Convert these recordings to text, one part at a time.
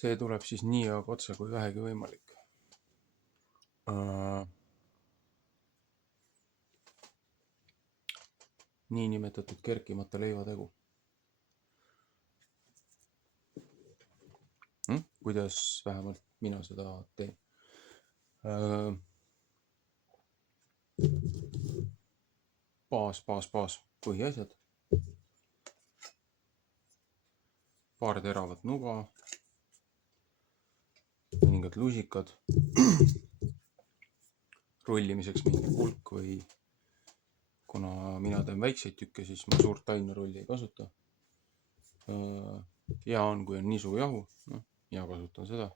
see tuleb siis nii otse kui vähegi võimalik. Niinimetatud kerkimata leivategu. Kuidas vähemalt mina seda teen. Baas, põhiasjad. Paar teravat nuga, mõningad lusikad, rullimiseks mingi pulk või kuna mina teen väikseid tükke, siis ma suurt taimerulli ei kasuta. Hea on, kui on nisujahu, ja kasutan seda.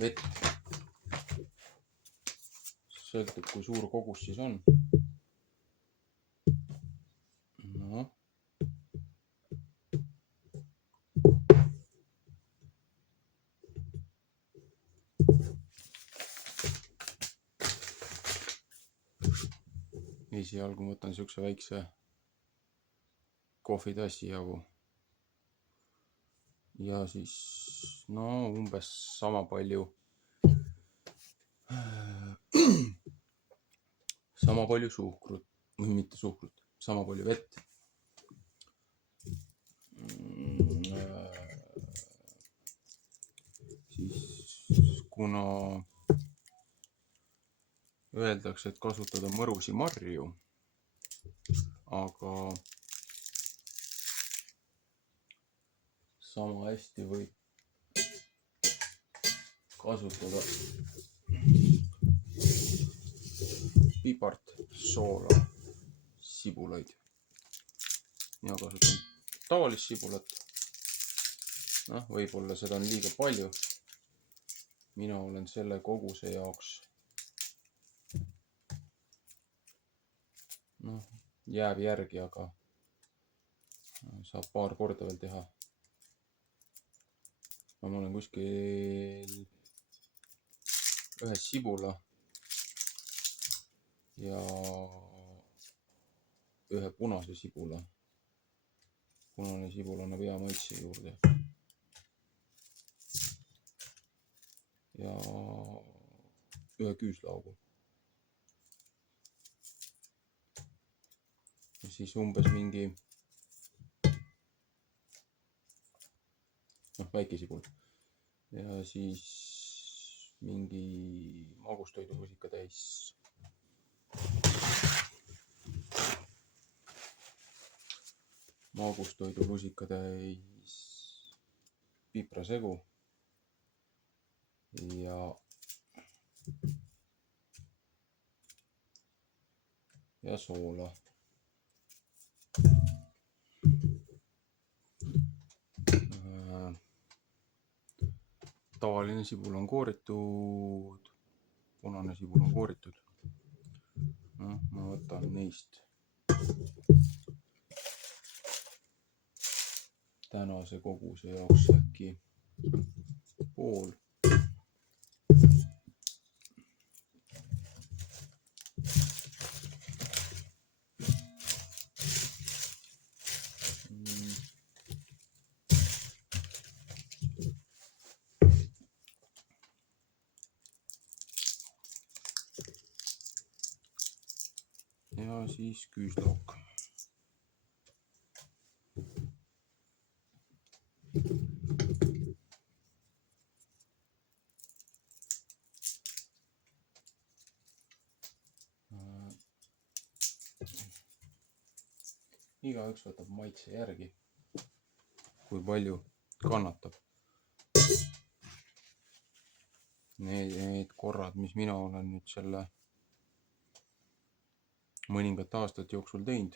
Vett. Sõltub, kui suur kogus siis on. No. Esialgu võtan siukse väikse kohvitassi jagu. Ja siis umbes sama palju suhkrut, või mitte suhkrut, sama palju vett. Siis kuna öeldakse, et kasutada mõrusi marju, aga sama hästi võib kasutada pipart, soola, sibulaid. Mina kasutan tavalist sibulat. Võib-olla seda on liiga palju. Mina olen selle koguse jaoks jääb järgi, aga saab paar korda veel teha. Ma olen kuskil ühe sibula ja ühe punase sibula. Punane sibul annab hea maitse juurde. Ja ühe küüslaugu. Ja siis umbes mingi väike sibul. Ja siis mingi magustoidulusika täis. Magustoidulusika täis piprasegu. Ja soola. Tavaline sibul on kooritud, punane sibul on kooritud. Ma võtan neist tänase koguse jaoks äkki pool. Ja siis küüslauk. Igaüks võtab maitse järgi, kui palju kannatab. Need korrad, mis mina olen nüüd selle mõningate aastate jooksul teinud,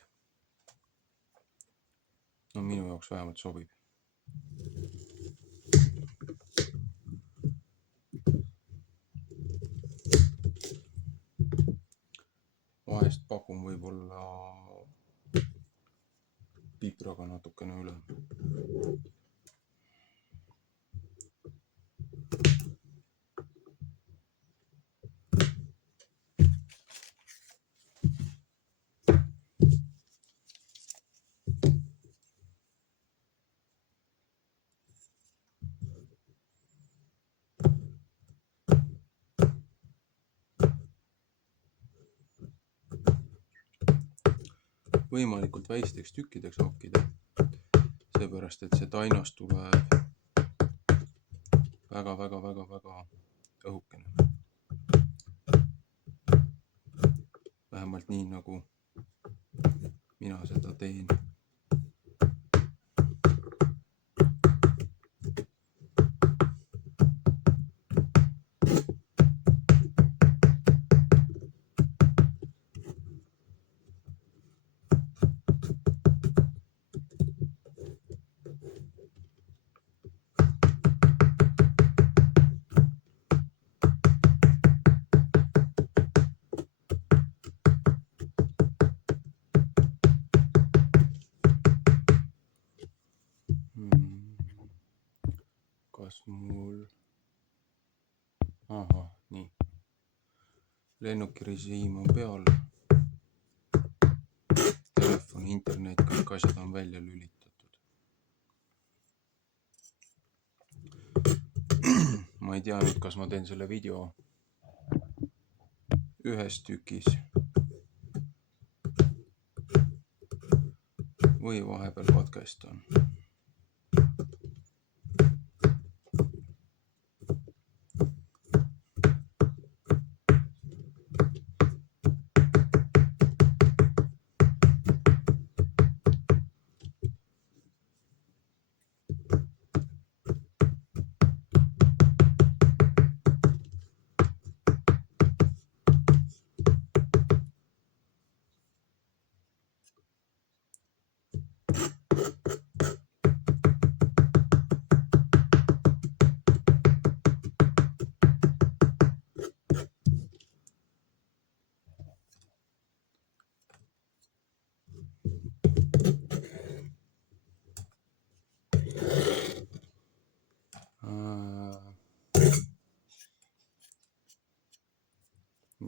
minu jaoks vähemalt sobib. Vahest pakun võib-olla pipraga natukene üle. võimalikult väikesteks tükkideks hakkida, seepärast et see tainas tuleb väga õhukene. Vähemalt nii, nagu mina seda teen. Kas mul... Ahah, nii. Lennukirežiim on peal. Telefon, internet, kõik asjad on välja lülitatud. Ma ei tea nüüd, kas ma teen selle video ühes tükis või vahepeal katkestan.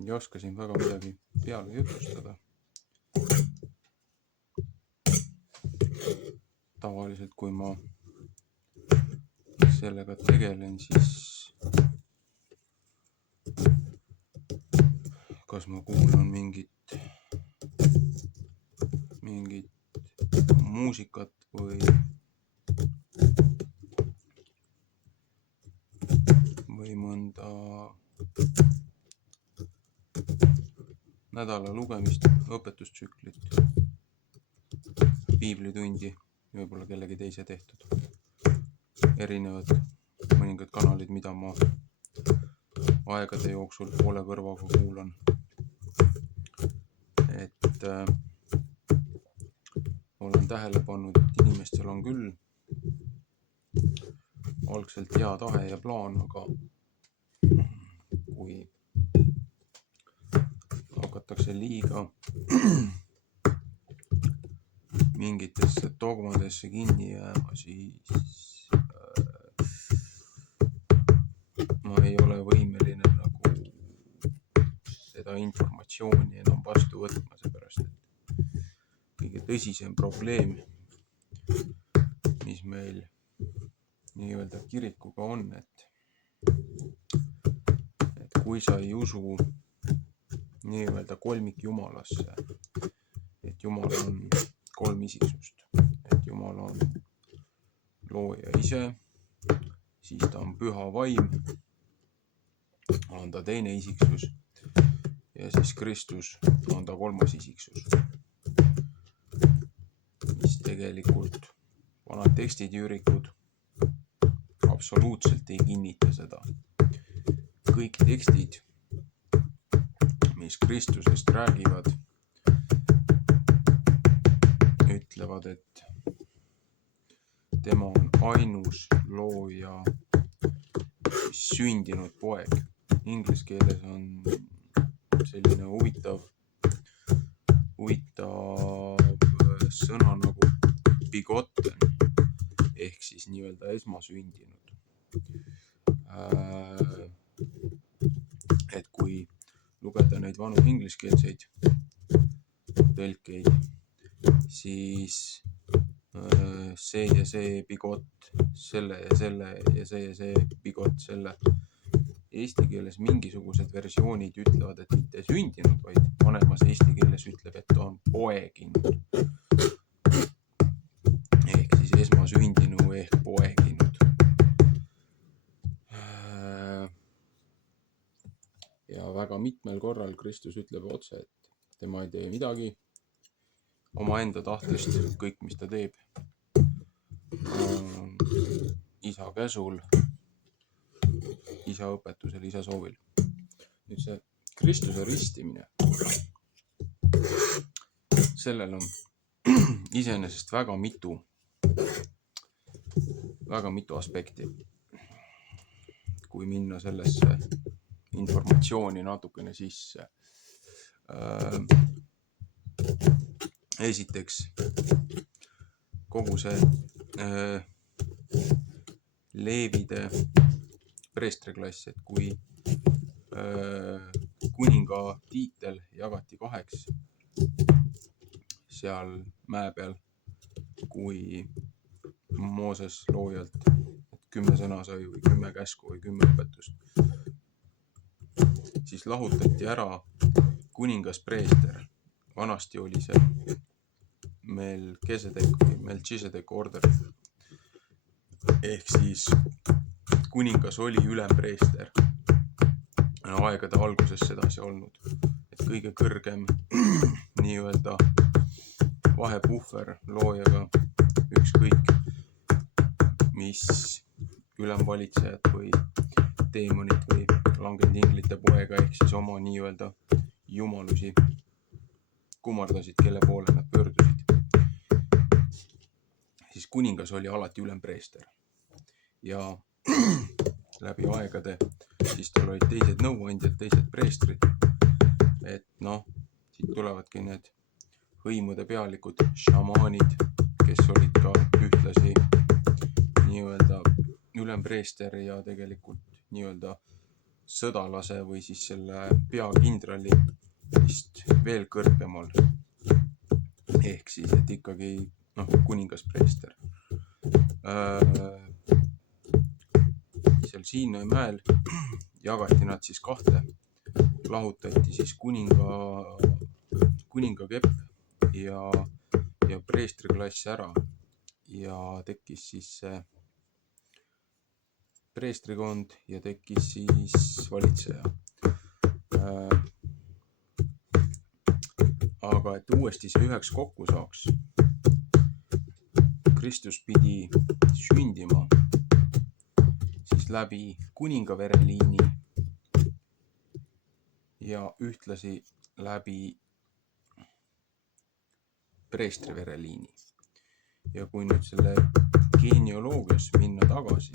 Ei oska siin väga midagi peale jutustada. Tavaliselt, kui ma sellega tegelen, siis kas ma kuulan mingit muusikat või mõnda nädala lugemist, õpetustsüklit, piiblitundi, võib-olla kellegi teise tehtud. Erinevad mõningad kanalid, mida ma aegade jooksul poole kõrvaga kuulan. Et olen tähele pannud, et inimestel on küll algselt hea tahe ja plaan, aga kui hakatakse liiga mingitesse dogmadesse kinni jääma, siis ma ei ole võimeline nagu seda informatsiooni enam vastu võtma, seepärast et kõige tõsisem probleem, mis meil nii-öelda kirikuga on, et kui sa ei usu nii-öelda kolmikjumalasse, et Jumal on kolm isiksust, et Jumal on looja ise, siis ta on püha vaim, on ta teine isiksus ja siis Kristus on ta kolmas isiksus, mis tegelikult vanad tekstitüürikud absoluutselt ei kinnita seda. Kõik tekstid, mis Kristusest räägivad, ütlevad, et tema on ainus looja sündinud poeg. Inglise keeles on selline huvitav sõna nagu begotten ehk siis nii-öelda esmasündinud. Et kui lugeda neid vanu ingliskeelseid tõlkeid, siis see ja see bigot, selle ja see bigot, selle eesti keeles mingisugused versioonid ütlevad, et mitte sündinud, vaid vanemas eesti keeles ütleb, et on poeginud. Ehk siis esmasündinu ehk poeginud. Ja väga mitmel korral Kristus ütleb otse, et tema ei tee midagi omaenda tahtest, kõik, mis ta teeb, on isa käsul, isa õpetusel, isa soovil. Nüüd see Kristuse ristimine, sellel on iseenesest väga mitu aspekti. Kui minna sellesse informatsiooni natukene sisse. Esiteks, kogu see Leevide preestriklass, et kui kuninga tiitel jagati kaheks seal mäe peal, kui Mooses loojalt 10 sõna sai või 10 käsku või 10 õpetust, siis lahutati ära kuningas preester. Vanasti oli see Melchisedek order. Ehk siis kuningas oli ülempreester. Aegade alguses sedasi olnud. Et kõige kõrgem nii-öelda vahepuhver loojaga ükskõik mis ülemvalitsejad või teemonid või langendinglite poega ehk siis oma nii-öelda jumalusi kummardasid, kelle poole nad pöördusid. Siis kuningas oli alati ülempreester. Ja läbi aegade siis tal olid teised nõuandjad, teised preestrid. Et siit tulevadki need hõimude pealikud, šamaanid, kes olid ka ühtlasi nii-öelda ülempreester ja tegelikult nii-öelda sõdalase või siis selle peakindrali vist veel kõrgemal. Ehk siis, et ikkagi kuningaspreester. Seal Siinai mäel jagati nad siis kahte. Lahutati siis kuninga kepp ja preestriklass ära. Ja tekkis siis see preestrikond ja tekkis siis valitseja. Aga et uuesti see üheks kokku saaks, Kristus pidi sündima siis läbi kuninga vereliini ja ühtlasi läbi preestri vereliini. Ja kui nüüd selle geneoloogias minna tagasi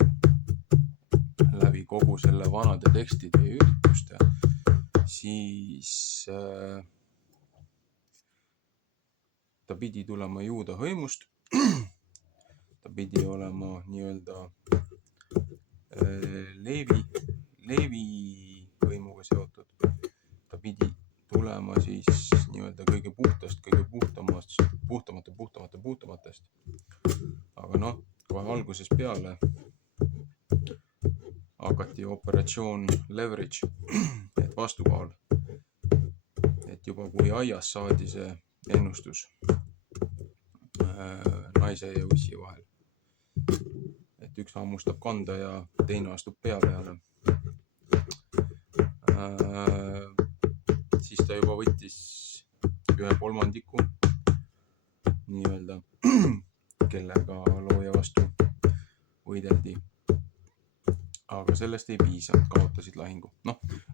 läbi kogu selle vanade tekstide ja ürituste, siis ta pidi tulema juuda hõimust, ta pidi olema nii-öelda Leevi hõimuga seotud, ta pidi tulema siis nii-öelda kõige puhtamatest. Aga kohe alguses peale hakati operatsioon leverage, et vastukaal. Et juba kui aias saadi see ennustus naise ja ussi vahel. Et üks hammustab kanda ja teine astub pea peale. Siis ta juba võttis 1/3 nii-öelda, kellega looja vastu võideldi. Aga sellest ei piisanud, kaotasid lahingu.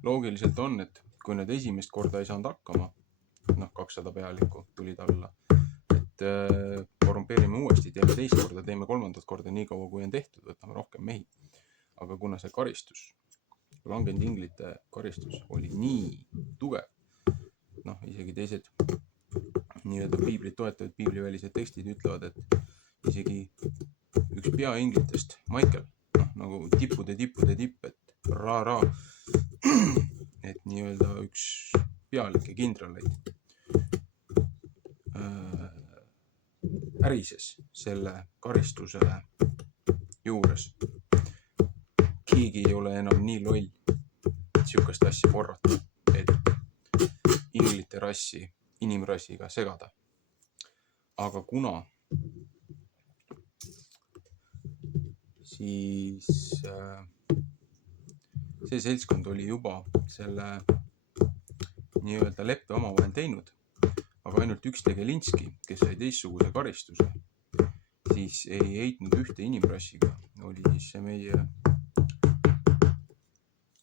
Loogiliselt on, et kui need esimest korda ei saanud hakkama, 200 pealikku tulid alla, et korrumpeerime uuesti, teeme teist korda, teeme kolmandat korda, nii kaua kui on tehtud, võtame rohkem mehi. Aga kuna see karistus, langendinglite karistus oli nii tugev, isegi teised nii-öelda piiblit toetavad piiblivälised tekstid ütlevad, et isegi üks peainglitest, Michael, nagu tippude tipp, et ra, et nii-öelda üks pealike kindraleid ärises selle karistuse juures. Keegi ei ole enam nii loll, sihukest asja korrata, et inglite rassi inimrassiga segada. Aga kuna siis see seltskond oli juba selle nii-öelda leppe omavahel teinud, aga ainult üks Tegelinski, kes sai teistsuguse karistuse, siis ei heitnud ühte inimrassiga, oli siis see meie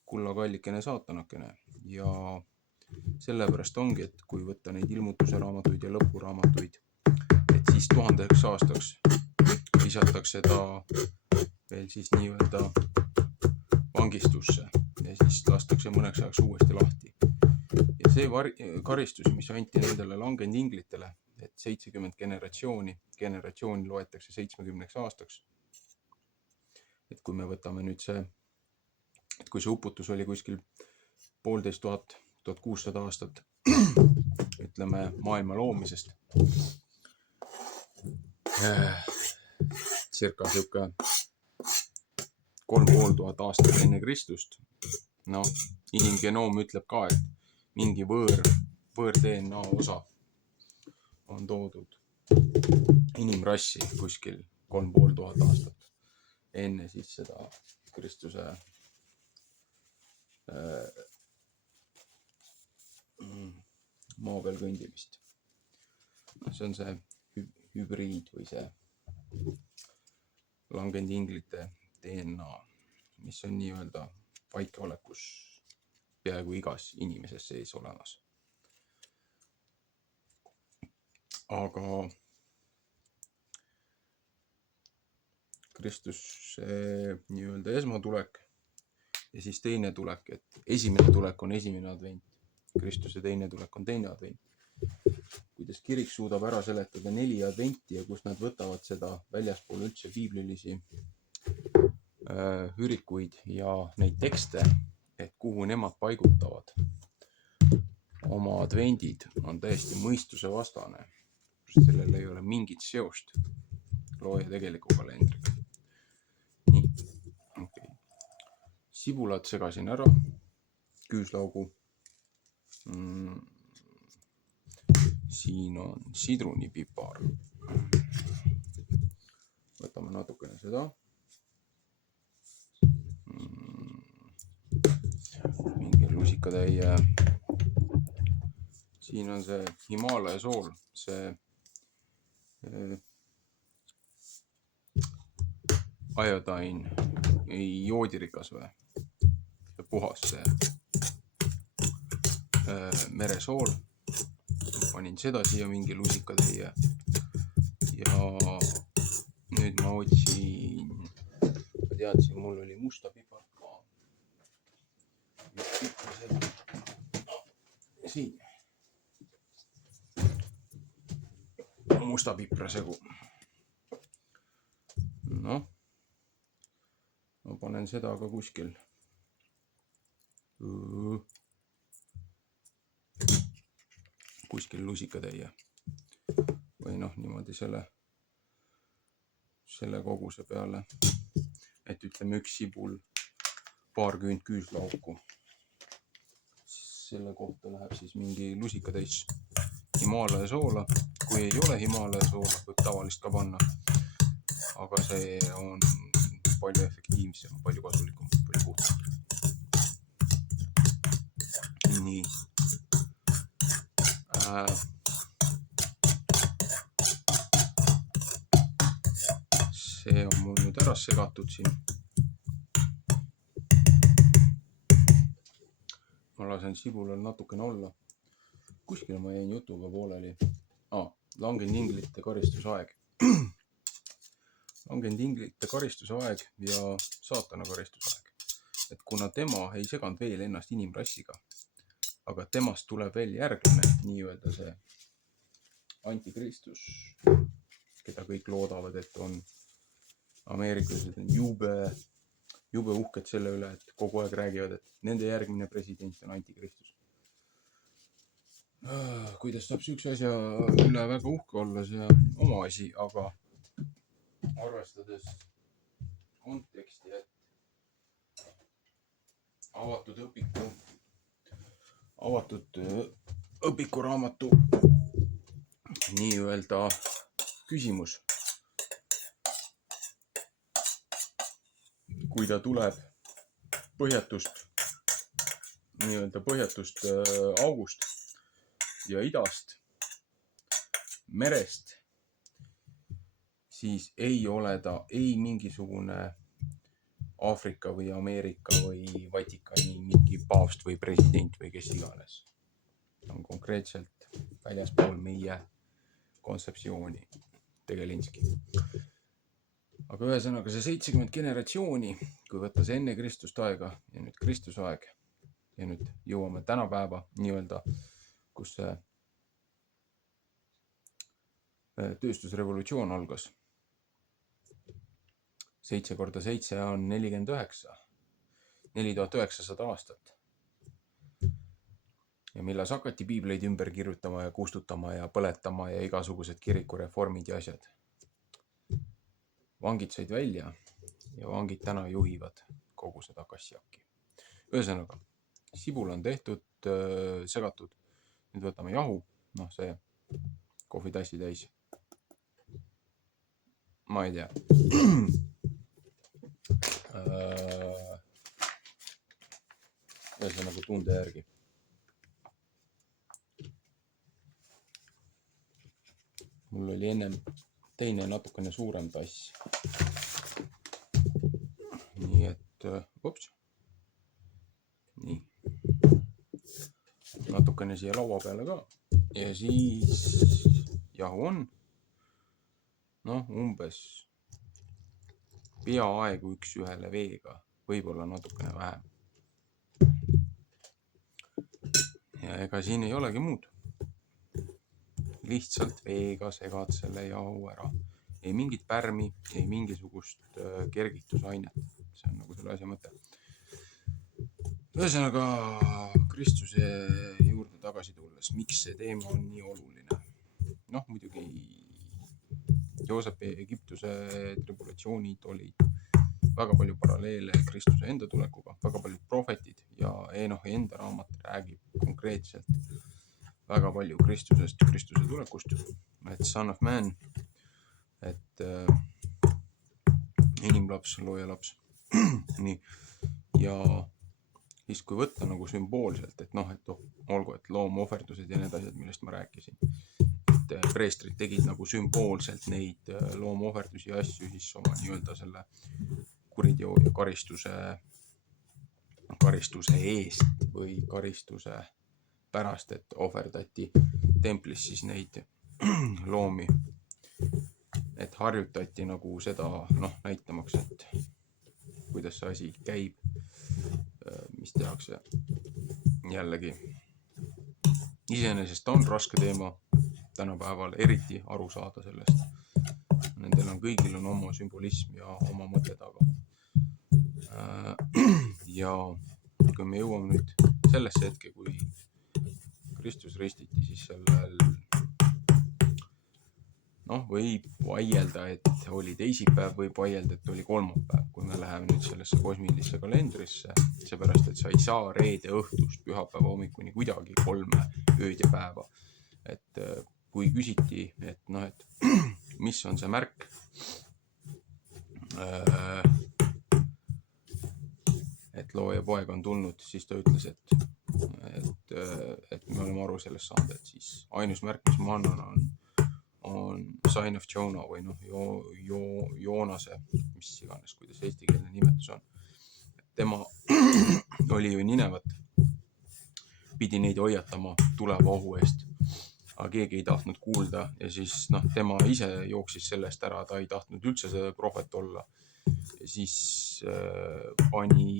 kullakallikene saatanakene. Ja sellepärast ongi, et kui võtta neid ilmutuse raamatuid ja lõpuraamatuid, et siis 1000 aastaks visatakse ta veel siis nii-öelda vangistusse ja siis lastakse mõneks ajaks uuesti lahti. Ja see karistus, mis anti nendele langenud inglitele, et 70 generatsiooni loetakse 70 aastaks. Et kui me võtame nüüd et kui see uputus oli kuskil 1500–1600 aastat, ütleme maailma loomisest, circa sihuke 3500 aastat enne Kristust. No, inimgenoom ütleb ka, et mingi võõr DNA osa on toodud inimrassi kuskil 3500 aastat enne siis seda Kristuse maa peal kõndimist. See on see hübriid või see langenud inglite DNA, mis on nii-öelda vaikeolekus peaaegu igas inimeses sees olemas. Aga Kristuse nii-öelda esmatulek ja siis teine tulek, et esimene tulek on esimene advent, Kristuse teine tulek on teine advent. Kuidas kirik suudab ära seletada 4 adventi ja kus nad võtavad seda väljaspool üldse piiblilisi ürikuid ja neid tekste, et kuhu nemad paigutavad oma advendid, on täiesti mõistuse vastane. Sellel ei ole mingit seost looja tegeliku kalendriga. Nii, okay. Sibulad segasin ära, küüslaugu. Siin on sidrunipipar. Võtame natukene seda. Mingi lusikatäie. Siin on see Himaalaja sool, see iodine, joodirikas või? See puhas see meresool. Panin seda siia mingi lusikatäie ja nüüd ma otsin, ma teadsin, mul oli musta pipar ka. Siin musta pipra segu. Noh, ma panen seda ka kuskil lusikatäie või noh, niimoodi selle koguse peale, et ütleme üks sibul, paar küünt küüslauku. Selle kohta läheb siis mingi lusikatäis Himaalaja soola. Kui ei ole Himaalaja soola, võib tavalist ka panna, aga see on palju efektiivsem, palju kasulikum, palju puhtam. Nii. See on mul nüüd ära segatud siin. Ma lasen sibulal natukene olla. Kuskil ma jäin jutuga pooleli. Langenud inglite karistusaeg. Langenud inglite karistusaeg ja saatana karistusaeg. Et kuna tema ei seganud veel ennast inimrassiga, aga temast tuleb veel järgmine, nii-öelda see antikristus, keda kõik loodavad, et on ameeriklased on jube uhked selle üle, et kogu aeg räägivad, et nende järgmine president on antikristus. Kuidas saab sihukese asja üle väga uhke olla, see oma asi, aga arvestades konteksti, et avatud õpikuraamatu nii-öelda küsimus. Kui ta tuleb põhjatust august ja idast, merest, siis ei ole ta ei mingisugune Aafrika või Ameerika või Vatikani mingi paavst või president või kes iganes. Ta on konkreetselt väljaspool meie kontseptsiooni Tegelinski. Aga ühesõnaga see 70 generatsiooni, kui võtta see enne Kristust aega ja nüüd Kristuse aeg ja nüüd jõuame tänapäeva nii-öelda, kus see tööstusrevolutsioon algas. 7 korda 7 on 49, 4900 aastat. Ja milles hakati piibleid ümber kirjutama ja kustutama ja põletama ja igasugused kirikureformid ja asjad. Vangid said välja ja vangid täna juhivad kogu seda kassiaki. Ühesõnaga, sibul on tehtud, segatud. Nüüd võtame jahu, see kohvitassi täis. Ma ei tea. Ühesõnaga tunde järgi. Mul oli ennem teine natukene suurem tass. Nii et, nii. Natukene siia laua peale ka. Ja siis jahu on. Umbes peaaegu 1:1 veega, võib-olla natukene vähem. Ja ega siin ei olegi muud. Lihtsalt veega segad selle jahu ära. Ei mingit pärmi, ei mingisugust kergitusainet. See on nagu selle asja mõte. Ühesõnaga, Kristuse juurde tagasi tulles, miks see teema on nii oluline? Muidugi Joosepi Egiptuse tribulatsioonid olid väga palju paralleele Kristuse enda tulekuga, väga paljud prohvetid ja Enohi enda raamat räägib konkreetselt väga palju Kristusest, Kristuse tulekust, et son of man, et inimlaps, looja laps. Nii. Ja siis kui võtta nagu sümboolselt, et olgu, et loomohverdused ja need asjad, millest ma rääkisin, et preestrid tegid nagu sümboolselt neid loomohverdusi ja asju siis oma nii-öelda selle kuriteo ja karistuse eest või karistuse pärast, et ohverdati templis siis neid loomi, et harjutati nagu seda näitamaks, et kuidas see asi käib, mis tehakse. Jällegi, iseenesest on raske teema tänapäeval eriti aru saada sellest. Nendel on kõigil on oma sümbolism ja oma mõte taga. Ja kui me jõuame nüüd sellesse hetke, kui Kristus ristiti, siis sellel võib vaielda, et oli teisipäev, võib vaielda, et oli kolmapäev, kui me läheme nüüd sellesse kosmilisse kalendrisse, seepärast, et sa ei saa reede õhtust pühapäeva hommikuni kuidagi 3 ööd ja päeva. Et kui küsiti, et mis on see märk, et looja poeg on tulnud, siis ta ütles, et me oleme aru sellest saanud, et siis ainus märk, mis ma annan, on sign of Jonah või Joonase, mis iganes, kuidas eestikeelne nimetus on. Tema oli ju Ninevat, pidi neid hoiatama tuleva ohu eest, aga keegi ei tahtnud kuulda ja siis tema ise jooksis sellest ära, ta ei tahtnud üldse see prohvet olla. Ja siis pani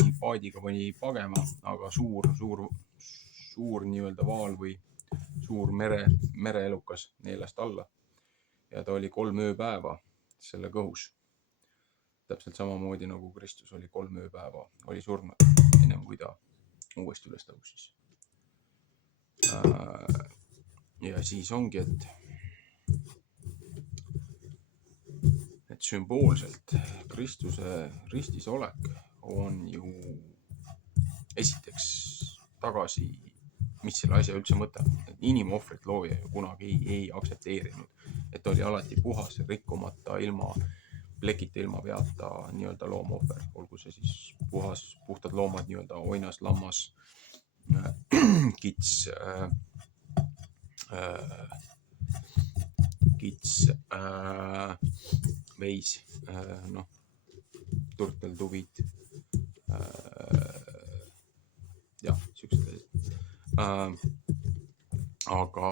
pagema, aga suur nii-öelda vaal või suur mereelukas neelast alla. Ja ta oli 3 ööpäeva selle kõhus. Täpselt samamoodi nagu Kristus oli 3 ööpäeva, oli surnud, ennem kui ta uuesti üles tõusis. Ja siis ongi, et sümboolselt Kristuse ristis olek on ju esiteks tagasi, mis selle asja üldse mõte on. Inimohvrit looja ju kunagi ei aktsepteerinud, et oli alati puhas, rikkumata, ilma plekita, ilma peata nii-öelda loomohver, olgu see siis puhtad loomad, nii-öelda oinas, lammas, kits, veis, turtel, tuvid, jah, siuksed asjad. Aga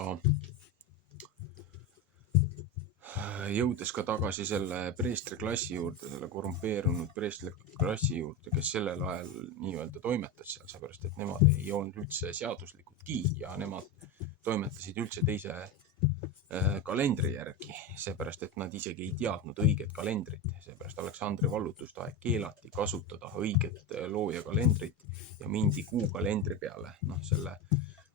jõudes ka tagasi selle preestri klassi juurde, selle korrumpeerunud preestri klassi juurde, kes sellel ajal nii-öelda toimetas seal, seepärast, et nemad ei olnud üldse seaduslikudki ja nemad toimetasid üldse teise kalendri järgi, seepärast, et nad isegi ei teadnud õiget kalendrit, seepärast Aleksandri vallutuste aeg keelati kasutada õiget looja kalendrit ja mindi kuukalendri peale, selle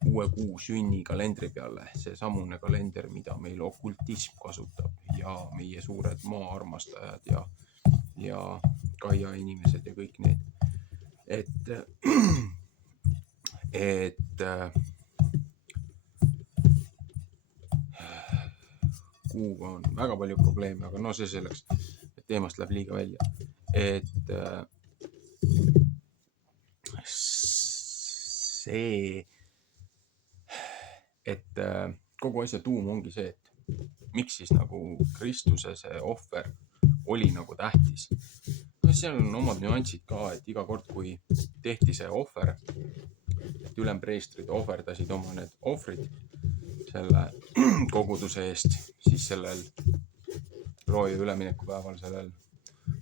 uue kuu sünni kalendri peale, see samune kalender, mida meil okultism kasutab ja meie suured maaarmastajad ja Kaia inimesed ja kõik need, et kuuga on väga palju probleeme, aga no see selleks, et teemast läheb liiga välja, et kogu asja tuum ongi see, et miks siis nagu Kristuse see ohver oli nagu tähtis. No seal on omad nüansid ka, et iga kord, kui tehti see ohver, et ülempreestrid ohverdasid oma need ohvrid selle koguduse eest, siis sellel looja üleminekupäeval, sellel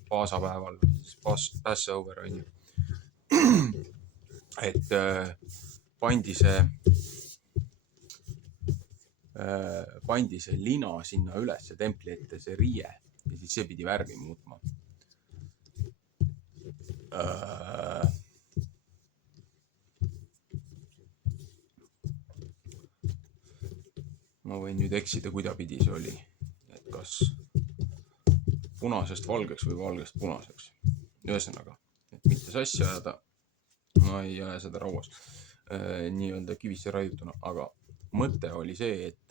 paasapäeval, Passover on ju, et pandi see lina sinna üles templi ette, see riie, ja siis see pidi värvi muutma. Ma võin nüüd eksida, kuidapidi see oli, et kas punasest valgeks või valgest punaseks. Ühesõnaga, et mitte sassi ajada, ma ei aja seda rauas nii-öelda kivisse raiutuna, aga mõte oli see, et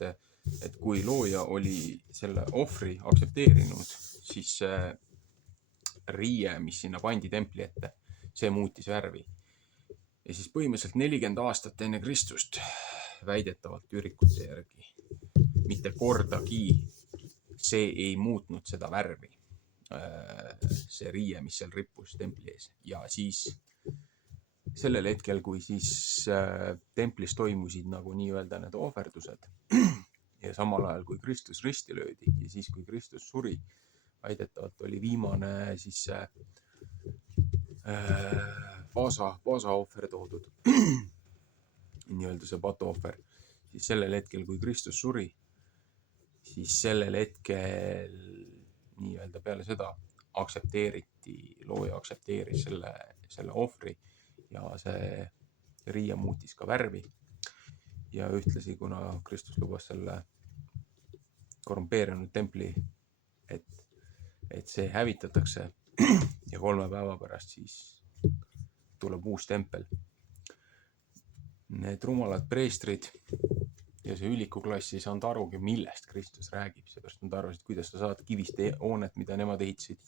kui looja oli selle ohvri aktsepteerinud, siis see riie, mis sinna pandi templi ette, see muutis värvi. Ja siis põhimõtteliselt 40 aastat enne Kristust väidetavalt ürikute järgi mitte kordagi see ei muutnud seda värvi, see riie, mis seal rippus templi ees. Ja siis sellel hetkel, kui siis templis toimusid nagu nii-öelda need ohverdused ja samal ajal, kui Kristus risti löödi ja siis, kui Kristus suri, väidetavalt oli viimane siis paasa ohver toodud, nii-öelda see patuohver, siis sellel hetkel, kui Kristus suri, siis sellel hetkel nii-öelda peale seda looja aktsepteeris selle ohvri ja see riie muutis ka värvi. Ja ühtlasi, kuna Kristus lubas selle korrumpeerunud templi, et see hävitatakse ja 3 päeva pärast siis tuleb uus tempel. Need rumalad preestrid ja see ülikuklass ei saanud arugi, millest Kristus räägib, seepärast nad arvasid, kuidas sa saad kivist hoonet, mida nemad ehitasid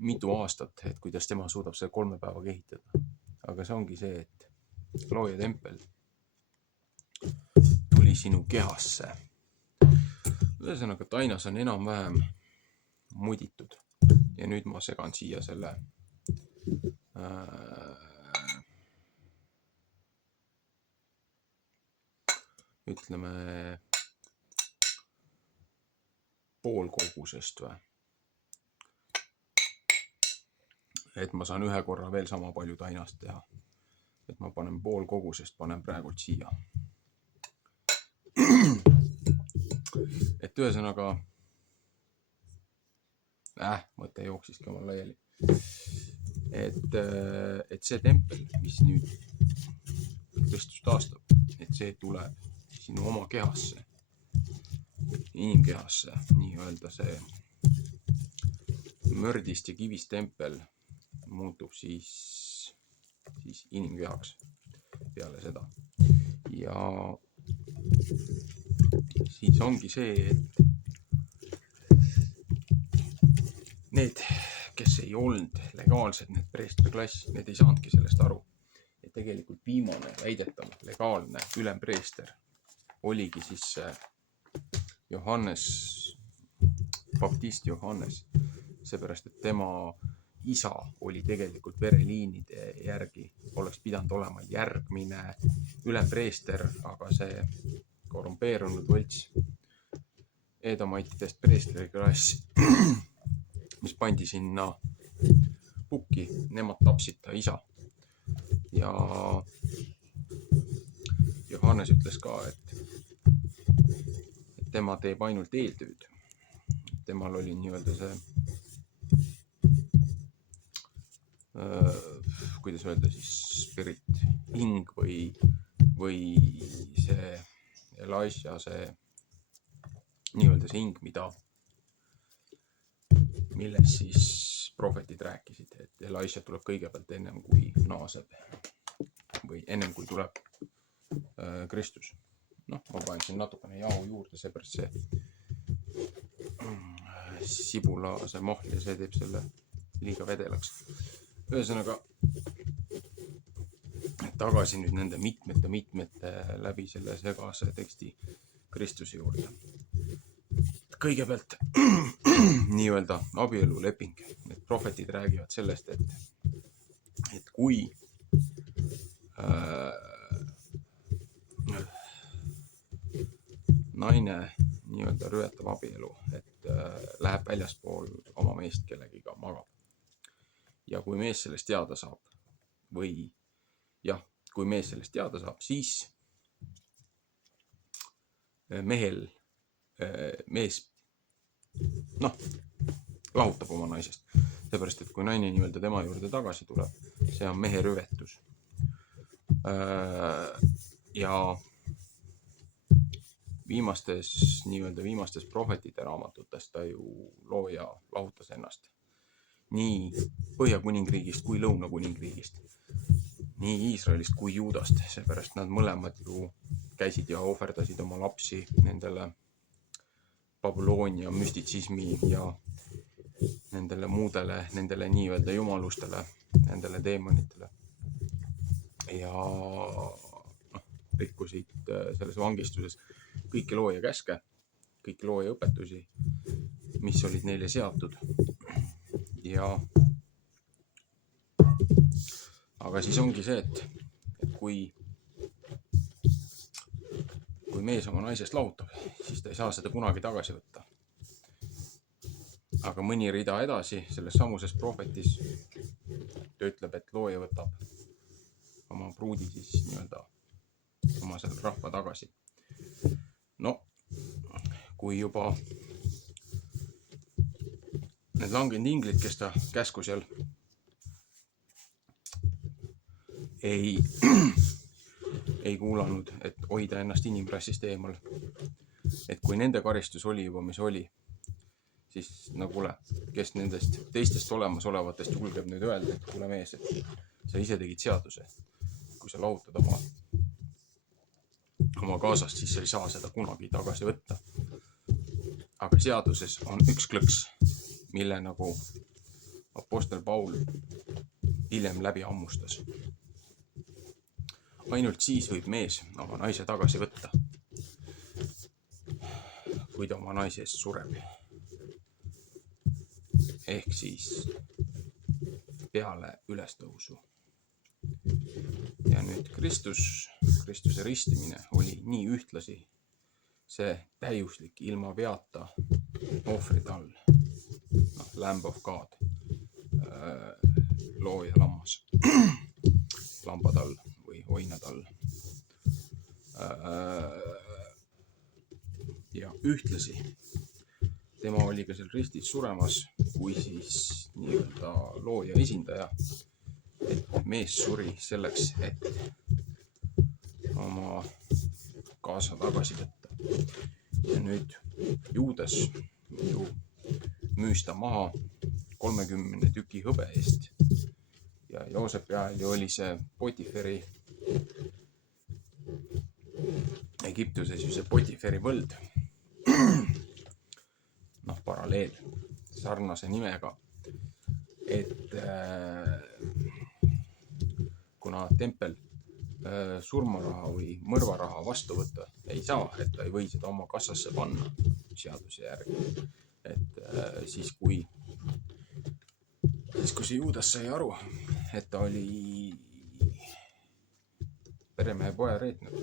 mitu aastat, et kuidas tema suudab selle 3 päevaga ehitada. Aga see ongi see, et looja tempel tuli sinu kehasse. Ühesõnaga, tainas on enam-vähem muditud ja nüüd ma segan siia selle ütleme pool kogusest või. Et ma saan ühe korra veel sama palju tainast teha. Et ma panen pool kogusest, panen praegult siia. Et ühesõnaga mõte jooksiski omal laiali. Et see tempel, mis nüüd Kristus taastab, et see tuleb sinu oma kehasse, inimkehasse, nii-öelda see mördist ja kivist tempel muutub siis inimkehaks peale seda. Ja siis ongi see, et need, kes ei olnud legaalsed, need preesterklass, need ei saanudki sellest aru. Et tegelikult viimane väidetavalt legaalne ülempreester oligi siis Johannes, baptist Johannes, seepärast, et tema isa oli tegelikult vereliinide järgi, oleks pidanud olema järgmine ülempreester, aga see korrumpeerunud võlts eedomaitidest preestriklass, mis pandi sinna pukki, nemad tapsid ta isa. Ja Johannes ütles ka, et tema teeb ainult eeltööd. Temal oli nii-öelda see, kuidas öelda siis, spirit, hing või see Elijah, see nii-öelda see hing, milles siis prohvetid rääkisid, et Elijah tuleb kõigepealt ennem kui naaseb või ennem kui tuleb Kristus. Noh, ma panen siin natukene jahu juurde, seepärast see sibula, see mahl ja see teeb selle liiga vedelaks. Ühesõnaga, tagasi nüüd nende mitmete läbi selle segase teksti Kristuse juurde. Kõigepealt nii-öelda abieluleping. Need prohvetid räägivad sellest, et kui naine nii-öelda rüvetab abielu, et läheb väljaspool oma meest kellegiga magab. Ja kui mees sellest teada saab, kui mees sellest teada saab, siis mees lahutab oma naisest. Seepärast, et kui naine nii-öelda tema juurde tagasi tuleb, see on mehe rüvetus. Ja viimastes prohvetide raamatutes ta ju looja lahutas ennast nii Põhjakuningriigist kui Lõunakuningriigist, nii Iisraelist kui Juudast, seepärast nad mõlemad ju käisid ja ohverdasid oma lapsi nendele Babyloonia müstitsismi ja nendele nii-öelda jumalustele, nendele teemonitele. Ja rikkusid selles vangistuses kõiki looja käske, kõiki looja õpetusi, mis olid neile seatud. Aga siis ongi see, et kui mees oma naisest lahutab, siis ta ei saa seda kunagi tagasi võtta. Aga mõni rida edasi selles samuses prohvetis ta ütleb, et looja võtab oma pruudi siis nii-öelda oma selle rahva tagasi. No, kui juba need langenud inglid, kes ta käsku seal ei kuulanud, et hoida ennast inimrassist eemal. Et kui nende karistus oli juba, mis oli, siis kuule, kes nendest teistest olemasolevatest julgeb nüüd öelda, et kuule mees, et sa ise tegid seaduse. Kui sa lahutad oma kaasast, siis sa ei saa seda kunagi tagasi võtta. Aga seaduses on üks klõks, mille nagu apostel Paul hiljem läbi ammustas. Ainult siis võib mees oma naise tagasi võtta, kui ta oma naise eest sureb. Ehk siis peale ülestõusu. Ja nüüd Kristuse ristimine oli nii ühtlasi see täiuslik ilma veata ohvritall, Lamb of God, looja lammas, lambatall või oinatall. Ja ühtlasi tema oli ka seal ristis suremas, kui siis nii-öelda looja esindaja, et mees suri selleks, et oma kaasa tagasi võtta. Ja nüüd Juudas ju müüs ta maha 30 tüki hõbe eest ja Joosepi ajal ju oli see Potiferi, Egiptuses ju see Potiferi võld, noh, paralleel sarnase nimega, et kuna tempel surmaraha või mõrvaraha vastu võtta ei saa, et ta ei või seda oma kassasse panna seaduse järgi, et siis kui see Juudas sai aru, et ta oli peremehe poja reetnud,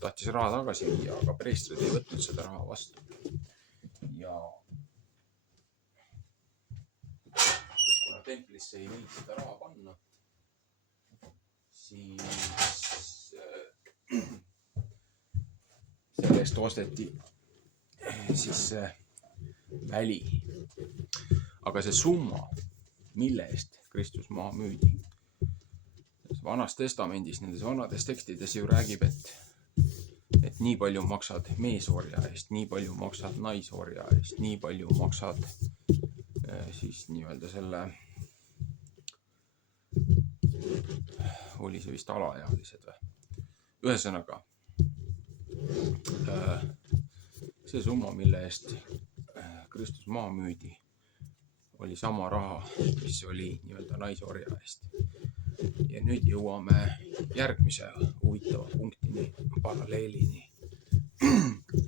tahtis raha tagasi viia, aga preestrid ei võtnud seda raha vastu. Ja kuna templisse ei võinud seda raha panna, siis selle eest osteti siis see väli. Aga see summa, mille eest Kristus maha müüdi, Vanas Testamendis, nendes vanades tekstides ju räägib, et nii palju maksad meesorja eest, nii palju maksad naisorja eest, nii palju maksad siis nii-öelda selle, oli see vist alaealised või? Ühesõnaga, see summa, mille eest Kristus maha müüdi, oli sama raha, mis oli nii-öelda naisorja eest. Ja nüüd jõuame järgmise huvitava punktini, paralleelini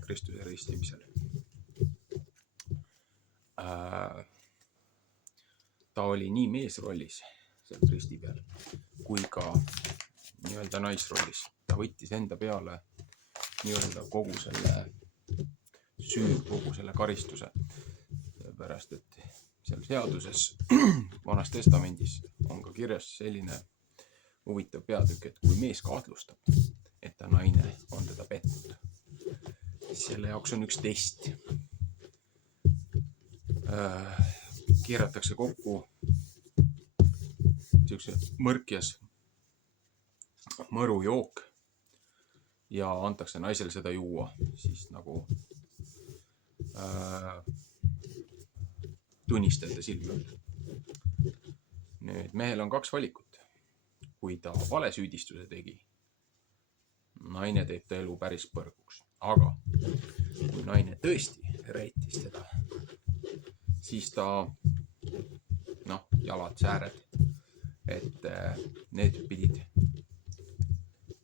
Kristuse ristimisel. Ta oli nii meesrollis seal risti peal kui ka nii-öelda naisrollis. Ta võttis enda peale nii-öelda kogu selle süü, kogu selle karistuse. Pärast, et seal seaduses, Vanas Testamendis on ka kirjas selline huvitav peatükk, et kui mees kahtlustab, et ta naine on teda petnud, siis selle jaoks on üks test. Keeratakse kokku niisuguse mõrkjas mõrujook ja antakse naisel seda juua, siis nagu tunnistajate silme. Nüüd mehel on kaks valikut. Kui ta valesüüdistuse tegi, naine teeb ta elu päris põrguks. Aga kui naine tõesti reetis teda, siis ta, jalad, sääred, et need pidid,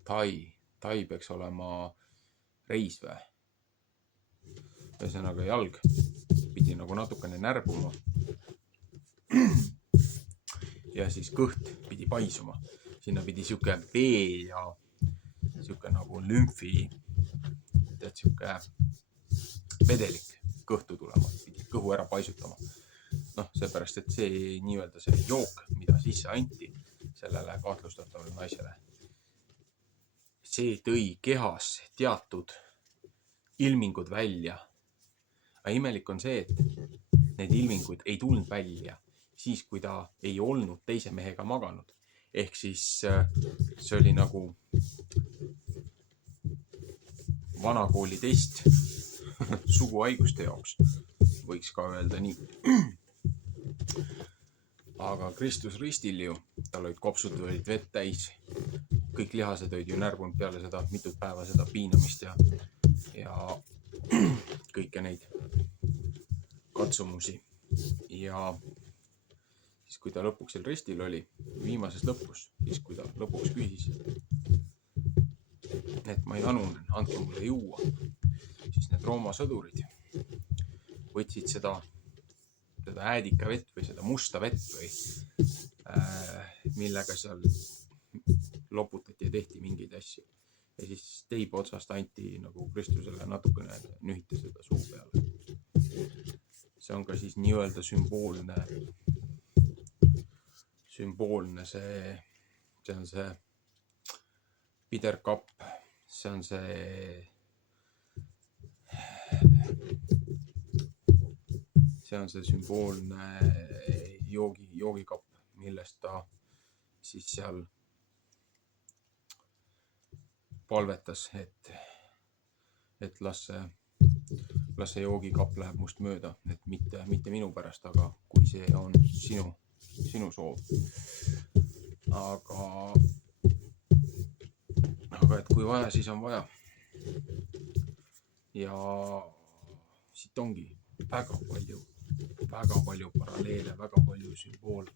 tai peaks olema reisväe. Ühesõnaga jalg pidi nagu natukene närbuma ja siis kõht pidi paisuma. Sinna pidi siuke vee ja siuke nagu lümfi, siuke vedelik kõhtu tulema, pidi kõhu ära paisutama. Seepärast, et see nii-öelda see jook, mida sisse anti sellele kahtlustatavale naisele, see tõi kehas teatud ilmingud välja. Aga imelik on see, et need ilmingud ei tulnud välja siis, kui ta ei olnud teise mehega maganud. Ehk siis see oli nagu vanakooli test suguhaiguste jaoks, võiks ka öelda nii. Aga Kristus ristil ju, tal olid kopsud, olid vett täis, kõik lihased olid ju närbunud peale seda mitut päeva seda piinamist ja kõike neid katsumusi. Ja siis, kui ta lõpuks seal ristil oli, viimases lõpus, siis kui ta lõpuks küsis, et ma ei anunen, andke mulle juua, siis need Rooma sõdurid võtsid seda äädika vett või seda musta vett või millega seal loputati ja tehti mingeid asju. Ja siis teiba otsast anti nagu Kristusele natukene nühiti seda suu peale. See on ka siis nii-öelda sümboolne see on see piderkapp, see on see sümboolne joogikapp, millest ta siis seal palvetas, et las see joogikapp läheb must mööda, et mitte minu pärast, aga kui see on sinu soov. aga et kui vaja, siis on vaja. Ja siit ongi väga palju paralleele, väga palju sümboole.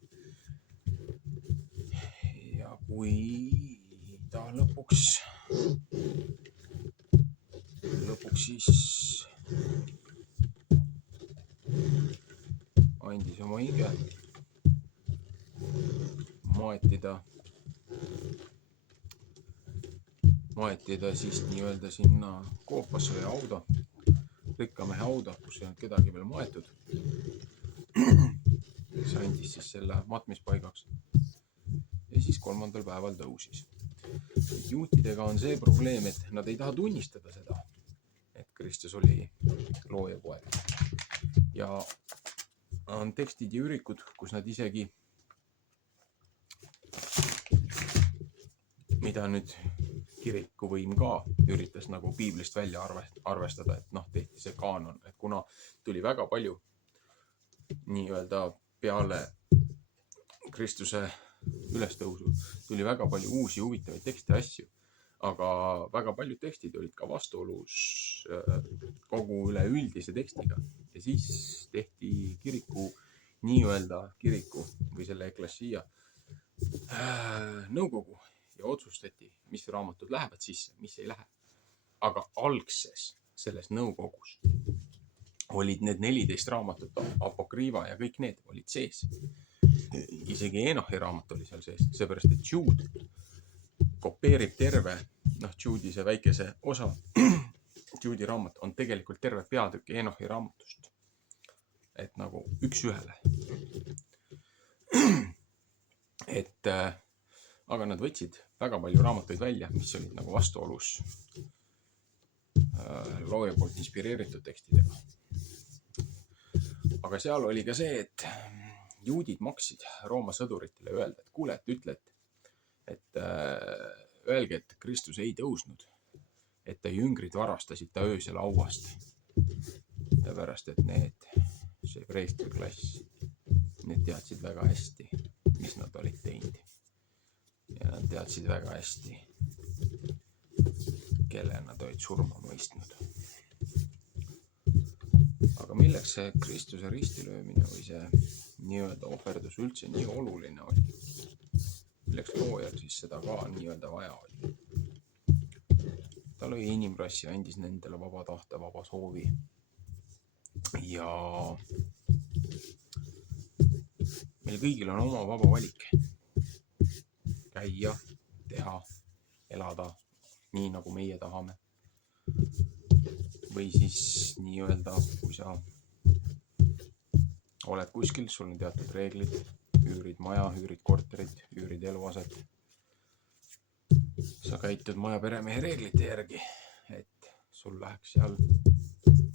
Ja kui ta lõpuks siis andis oma hinge, maeti ta siis nii-öelda sinna koopasse või hauda, rikkamehe hauda, kus ei olnud kedagi veel maetud. See andis siis selle matmispaigaks ja siis 3. päeval tõusis. Juutidega on see probleem, et nad ei taha tunnistada seda, et Kristus oli looja poeg. Ja on tekstid ja ürikud, kus nad isegi, mida nüüd kirikuvõim ka üritas nagu piiblist välja arvestada, et tehti see kaanon, et kuna tuli väga palju nii-öelda peale Kristuse ülestõusu, tuli väga palju uusi huvitavaid tekste ja asju, aga väga paljud tekstid olid ka vastuolus kogu üleüldise tekstiga ja siis tehti nii-öelda kiriku või selle eklassia nõukogu ja otsustati, mis raamatud lähevad sisse, mis ei lähe. Aga algses selles nõukogus olid need 14 raamatut, Apokriiva ja kõik need olid sees. Isegi Enohi raamat oli seal sees, seepärast et Jude kopeerib terve, Jude'i see väikese osa, Jude'i raamat on tegelikult terve peatükk Enohi raamatust. Et nagu üks ühele. Aga nad võtsid väga palju raamatuid välja, mis olid nagu vastuolus looja poolt inspireeritud tekstidega. Aga seal oli ka see, et juudid maksid Rooma sõduritele öelda, et kuule, et öelge, et Kristus ei tõusnud, et ta jüngrid varastasid ta öösel hauast. Seepärast, et see preestri klass, need teadsid väga hästi, mis nad olid teinud. Ja nad teadsid väga hästi, kelle nad olid surma mõistnud. Aga milleks see Kristuse ristilöömine või see nii-öelda ohverdus üldse nii oluline oli? Milleks loojal siis seda ka nii-öelda vaja oli? Ta lõi inimrassi, andis nendele vaba tahte, vaba soovi. Ja meil kõigil on oma vaba valik. Käia, teha, elada nii, nagu meie tahame. Või siis nii-öelda, kui sa oled kuskil, sul on teatud reeglid, üürid maja, üürid korterit, üürid eluaset. Sa käitud maja peremehe reeglite järgi, et sul läheks seal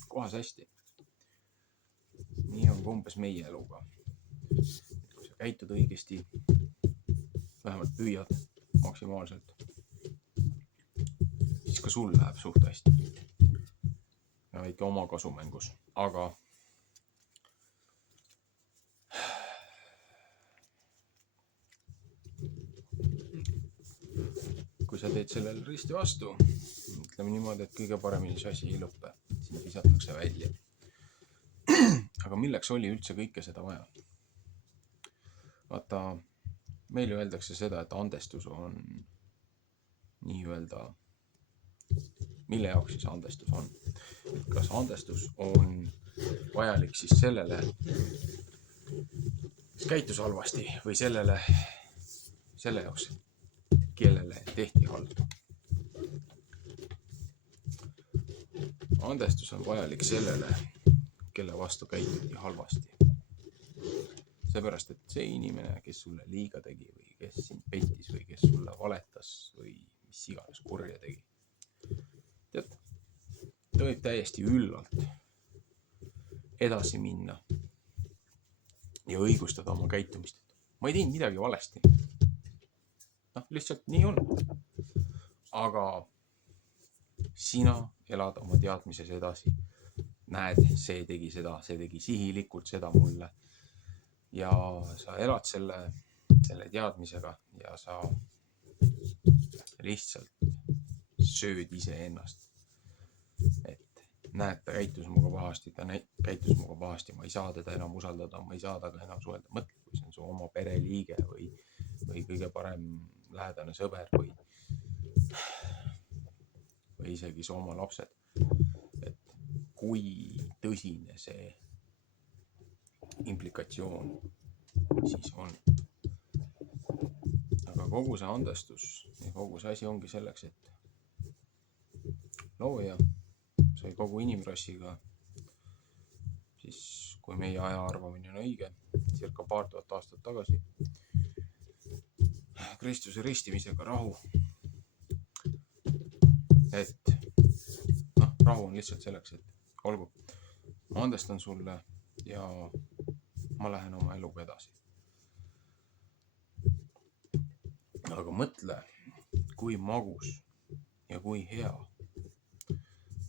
kohas hästi. Nii on umbes meie eluga. Kui sa käitud õigesti, vähemalt püüad maksimaalselt, siis ka sul läheb suht hästi. Ja väike oma kasumängus. Aga kui sa teed sellele risti vastu, ütleme niimoodi, et kõige paremini see asi ei lõppe. Siin visatakse välja. Aga milleks oli üldse kõike seda vaja? Vaata, meil öeldakse seda, et andestus on nii-öelda, mille jaoks siis andestus on? Kas andestus on vajalik siis sellele, kes käitus halvasti või selle jaoks, kellele tehti halb? Andestus on vajalik sellele, kelle vastu käituti halvasti. Seepärast, et see inimene, kes sulle liiga tegi või kes sind petis või kes sulle valetas või mis iganes kurja tegi. Tead, ta võib täiesti üllalt edasi minna ja õigustada oma käitumist. Ma ei teinud midagi valesti. Lihtsalt nii on. Aga sina elad oma teadmises edasi. Näed, see tegi seda, see tegi sihilikult seda mulle. Ja sa elad selle selle teadmisega ja sa lihtsalt sööd iseennast, et näed, ta käitus minuga pahasti, ma ei saa teda enam usaldada, ma ei saa temaga enam suhelda. Mõtle, kui see on su oma pereliige või kõige parem lähedane sõber või isegi su oma lapsed. Et kui tõsine see implikatsioon siis on. Aga kogu see andestus ja kogu see asi ongi selleks, et looja sai kogu inimrassiga, siis kui meie aja arvamine on õige, circa paar tuhat aastat tagasi, Kristuse ristimisega rahu. Et rahu on lihtsalt selleks, et olgu, ma andestan sulle ja ma lähen oma eluga edasi. Aga mõtle, kui magus ja kui hea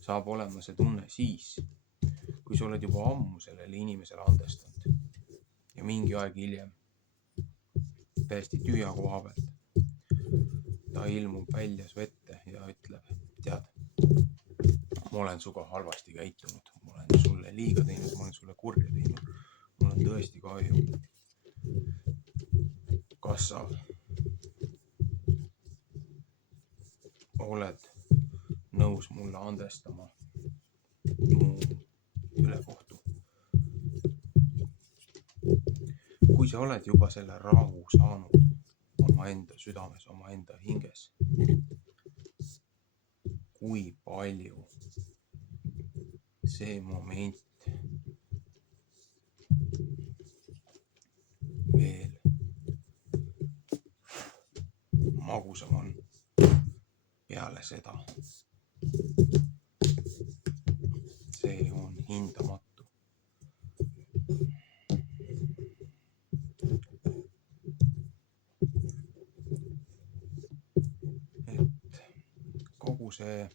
saab olema see tunne siis, kui sa oled juba ammu sellele inimesele andestanud ja mingi aeg hiljem täiesti tühja koha pealt ta ilmub välja su ette ja ütleb, tead, ma olen suga halvasti käitunud, ma olen sulle liiga teinud, ma olen sulle kurja teinud, mul on tõesti kahju. Kas sa oled nõus mulle andestama mu ülekohtu? Kui sa oled juba selle rahu saanud omaenda südames, omaenda hinges, kui palju see moment veel magusam on peale seda. See on hindamatu. Et kogu see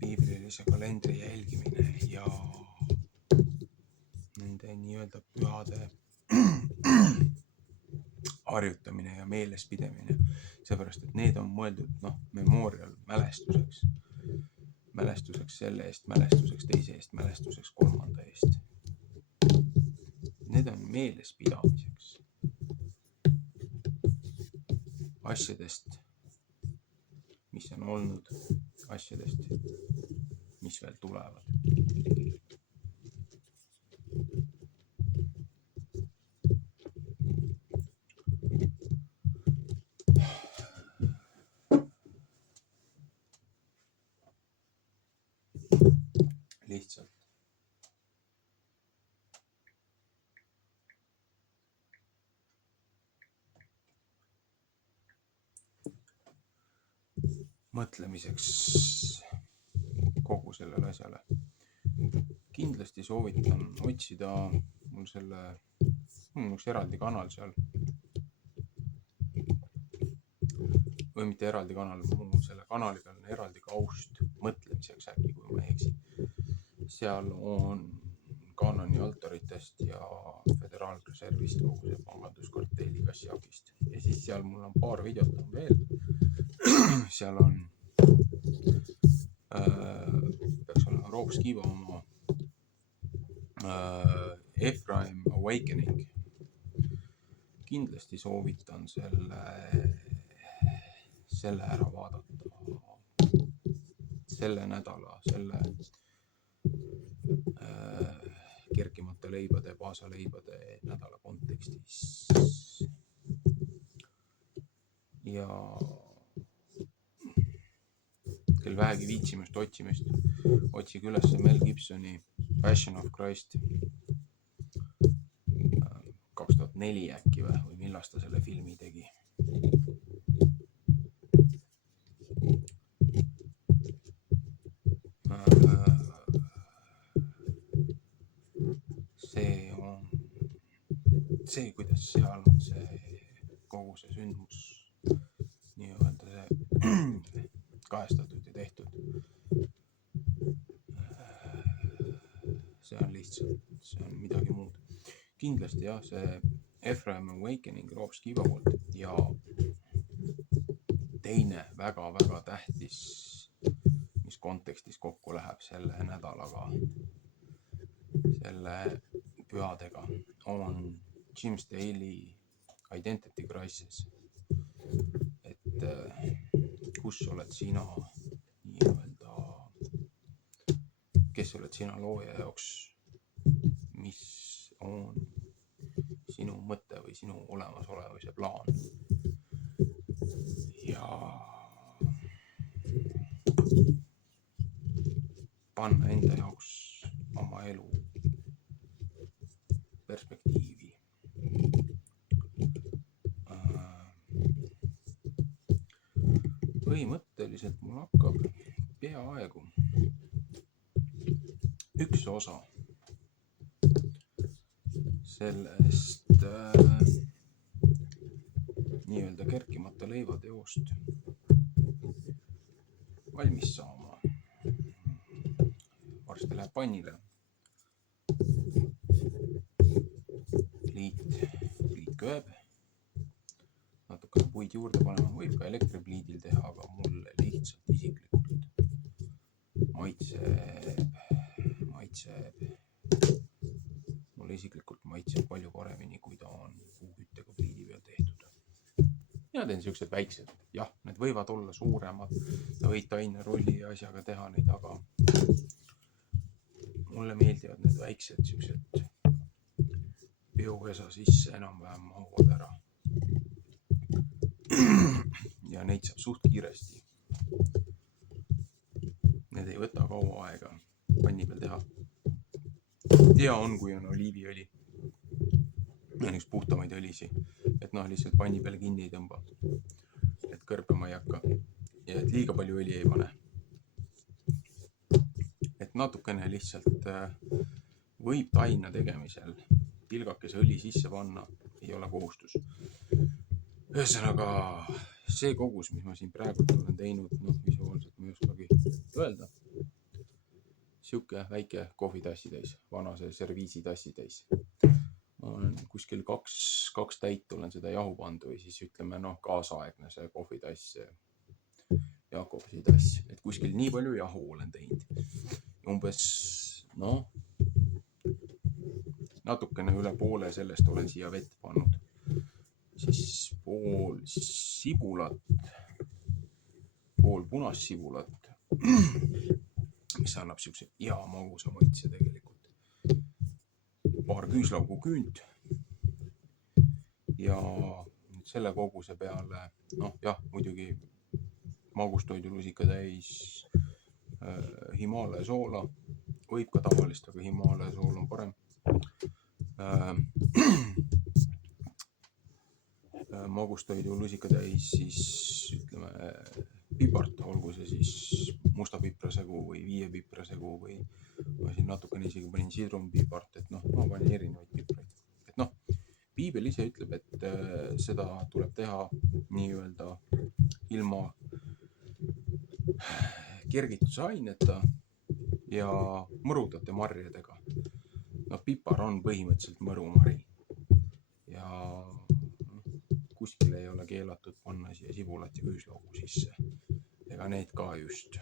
piiblilise kalendri jälgimine ja nende nii-öelda pühade harjutamine ja meelespidamine, seepärast, et need on mõeldud memorial, mälestuseks selle eest, mälestuseks teise eest, mälestuseks kolmanda eest. Need on meelespidamiseks asjadest, mis on olnud, asjadest, mis veel tulevad. Lihtsalt mõtlemiseks kogu sellele asjale. Kindlasti soovitan otsida mul üks eraldi kanal seal, või mitte eraldi kanal, mul selle kanaliga on eraldi kaust mõtlemiseks, äkki kui ma ei eksi. Seal on Canoni altaritest ja Föderaalreservist, kogu see panganduskartelli kassiakist. Ja siis seal mul on paar videot on veel. Seal on peaks olema Rob Skiba oma Ephraim Awakening. Kindlasti soovitan selle ära vaadata selle nädala, selle kerkimata leibade, paasaleibade nädala kontekstis. Ja kel vähegi viitsimist, otsige üles Mel Gibsoni Passion of Christ 2004 äkki või millal ta selle filmi tegi. See, kuidas seal on kogu see sündmus nii-öelda kajastatud ja tehtud. See on lihtsalt, see on midagi muud. Kindlasti jah, see Ephraim Awakening Rob Skiba poolt ja teine väga-väga tähtis, mis kontekstis kokku läheb selle nädalaga, selle pühadega, on Jim Staley Identity Crisis. Et kus oled sina nii-öelda, kes oled sina looja jaoks, mis on sinu mõte või sinu olemasolevuse plaan. Ja panna enda jaoks oma elu perspektiivi. Põhimõtteliselt mul hakkab peaaegu üks osa sellest nii-öelda kerkimata leivateost valmis saama. Varsti läheb pannile. Pliit kööb. Natukene puid juurde panema, võib ka elektripliidil teha, aga mulle lihtsalt isiklikult maitseb palju paremini, kui ta on puuküttega pliidi peal tehtud. Ja teen siuksed väiksed, jah, need võivad olla suuremad, sa võid tainerolli ja asjaga teha neid, aga mulle meeldivad need väiksed siuksed biokesa sisse enam-vähem mahuvad ära. Ja neid saab suht kiiresti. Need ei võta kaua aega panni peal teha. Hea on, kui on oliiviõli. On üks puhtamaid õlisi, et lihtsalt panni peale kinni ei tõmba, et kõrpema ei hakka ja et liiga palju õli ei pane. Et natukene lihtsalt võib taina tegemisel pilgakese õli sisse panna, ei ole kohustus. Ühesõnaga, see kogus, mis ma siin praegu olen teinud, visuaalselt ma ei oskagi öelda. Siuke väike kohvitassi täis, vanase serviisi tassi täis. Ma olen kuskil kaks täit olen seda jahu pandu või siis ütleme kaasaegne see kohvitass, Jakobsi tass, et kuskil nii palju jahu olen teinud. Umbes, natukene üle poole sellest olen siia vett pannud. Siis pool sibulat, pool punast sibulat, mis annab siukse hea magusa maitse tegelikult. Paar küüslaugu küünt ja selle koguse peale, muidugi magustoidulusika täis Himaalaja soola, võib ka tavalist, aga Himaalaja sool on parem. Magustoidulusika täis siis ütleme pipart, olgu see siis musta piprasegu või viiepiprasegu või ma siin natukene isegi panin sidrunpipart, et ma panin erinevaid pipraid. Et piibel ise ütleb, et seda tuleb teha nii-öelda ilma kergitusaineta ja mõrudate marjadega. Pipar on põhimõtteliselt mõrumari ja kuskil ei ole keelatud panna siia sibulat ja küüslaugu sisse. Ega need ka just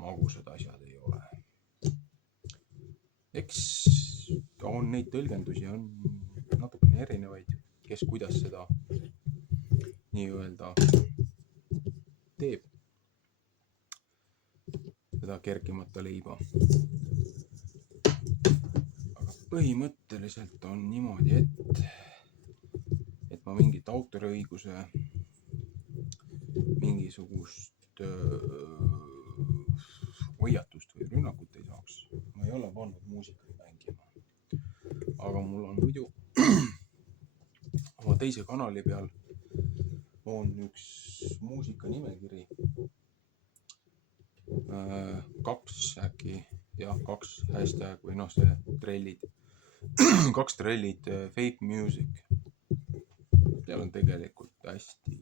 magusad asjad ei ole. Eks on neid tõlgendusi, on natukene erinevaid, kes kuidas seda nii-öelda teeb, seda kerkimata leiba. Aga põhimõtteliselt on niimoodi, et ma mingit autoriõiguse, mingisugust hoiatust või rünnakut ei saaks. Ma ei ole pannud muusikaid mängima. Aga mul on muidu oma teise kanali peal on üks muusika nimekiri. 2 äkki, kaks hashtag või see trellid. 2 trellid Faith Music. Seal on tegelikult hästi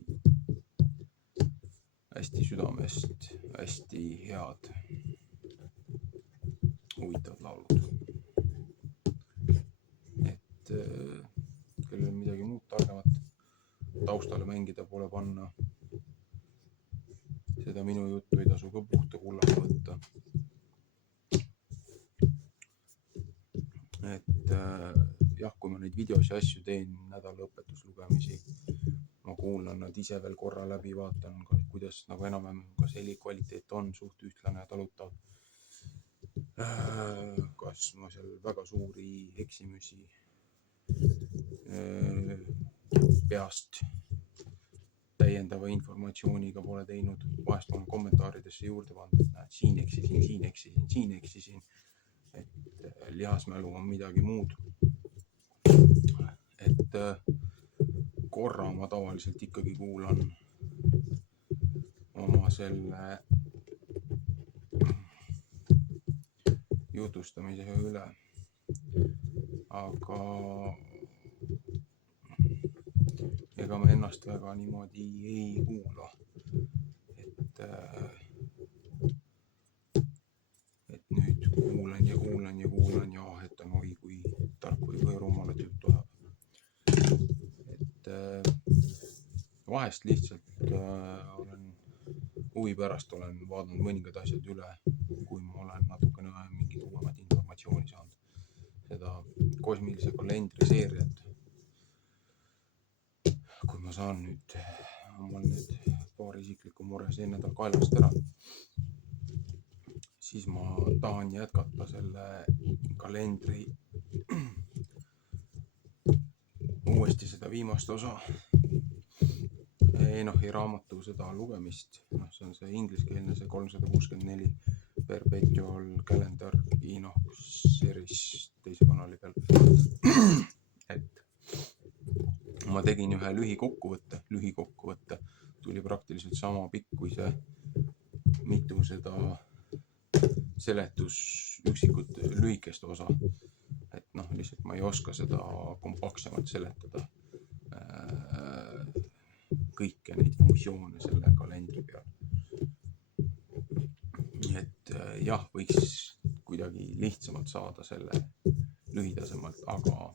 südamest, hästi head, huvitavad laulud. Et taustale mängida pole panna. Seda minu juttu ei tasu ka puhta kullaga võtta. Et jah, kui ma neid videos ja asju teen, nädalaõpetuslugemisi, ma kuulan nad ise veel korra läbi, vaatan, kuidas nagu enam-vähem kas heli kvaliteet on suht ühtlane ja talutav. Kas ma seal väga suuri eksimusi peast täiendava informatsiooniga pole teinud. Vahest olen kommentaaridesse juurde pandud, et näed, siin eksisin. Et lihasmälu on midagi muud. Et korra ma tavaliselt ikkagi kuulan oma selle jutustamise üle. Aga ega ma ennast väga niimoodi ei kuula. Et nüüd kuulan ja ahetan, oi kui tark või rumalat juttu ajab. Et vahest lihtsalt olen huvi pärast vaadanud mõningad asjad üle, kui ma olen natukene mingit uuemat informatsiooni saanud. Seda kosmilise kalendri seeriat, kui ma saan nüüd omal need paar isiklikku mure see nädal kaelast ära, siis ma tahan jätkata selle kalendri uuesti seda viimast osa Enochi raamatu seda lugemist. See on see ingliskeelne, see 364 Perpetual Calendar Enoch series teise kanali peal. Et ma tegin ühe lühikokkuvõtte, tuli praktiliselt sama pikk kui see mitu seda üksikut lühikest osa. Et lihtsalt ma ei oska seda kompaktsemalt seletada, kõiki neid funktsioone selle kalendri peal. Et jah, võiks kuidagi lihtsamalt saada selle lühidasemalt, aga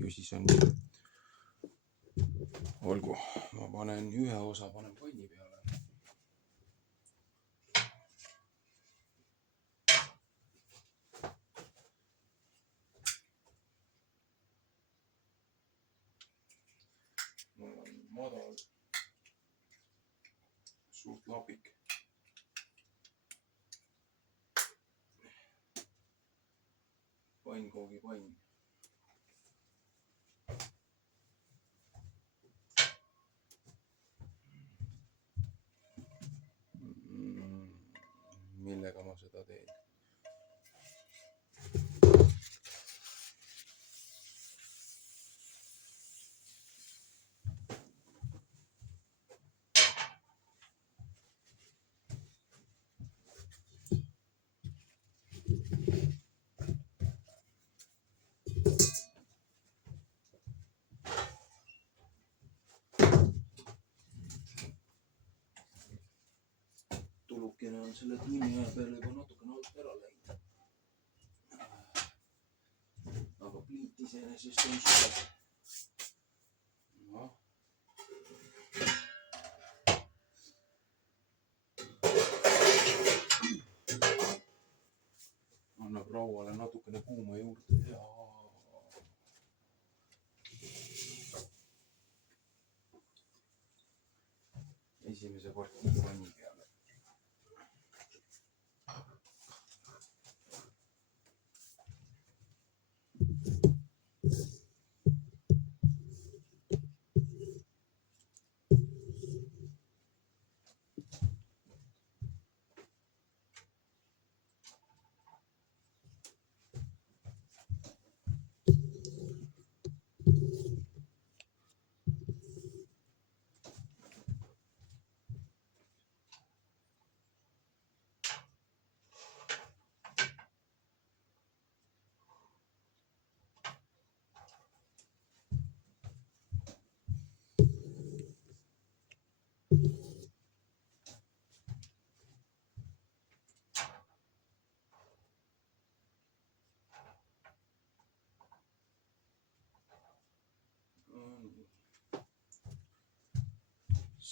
ju siis on nii. Olgu, ma panen ühe osa panni peale. Mul on madal, suht lapik. Pannkoogipann. Millega ma seda teen? Tulukene on selle tunni aja peale juba natukene alt ära läinud. Aga pliit iseenesest on suur. Annab rauale natukene kuuma juurde ja esimese partii panni peale.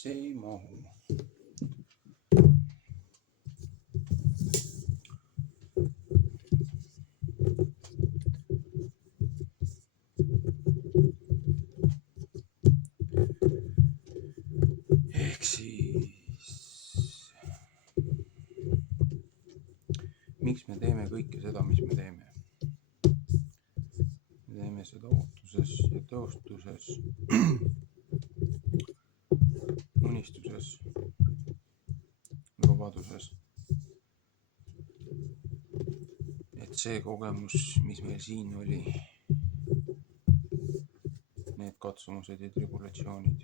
see ei mahu. Ehk siis miks me teeme kõike seda, mis me teeme? Me teeme seda ootuses ja teostuses, unistuses, vabaduses. Et see kogemus, mis meil siin oli, need katsumused ja tribulatsioonid,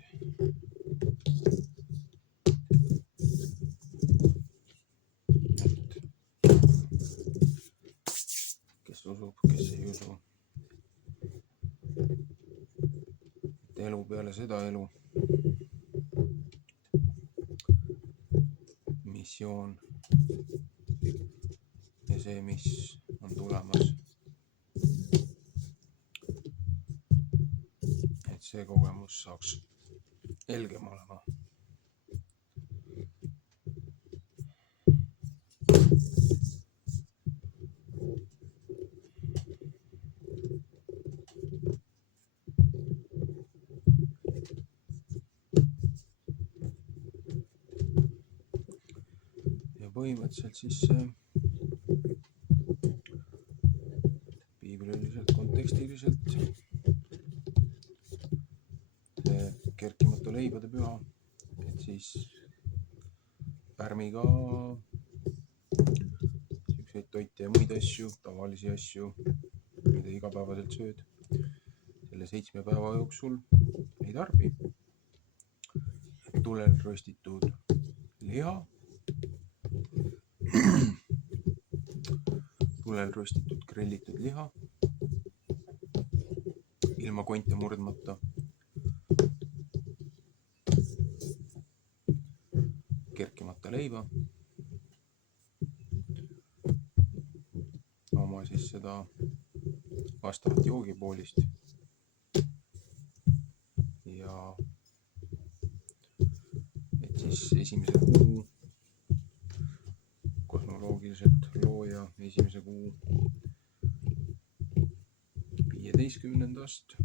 et kes usub, kes ei usu, et elu peale seda elu, missioon ja see, mis on tulemas, et see kogemus saaks helgem olema. Ja põhimõtteliselt siis piibliliselt, kontekstiliselt kerkimata leibade püha, et siis pärmiga siukseid toite ja muid asju, tavalisi asju, mida igapäevaselt sööd, selle 7 päeva jooksul ei tarbi. Tulel rostitud liha, tulel rostitud grillitud liha, ilma konte murdmata, kerkimata leiba, oma siis seda vastavat joogipoolist ja et siis esimese kuu kosmoloogiliselt looja esimese kuu 15.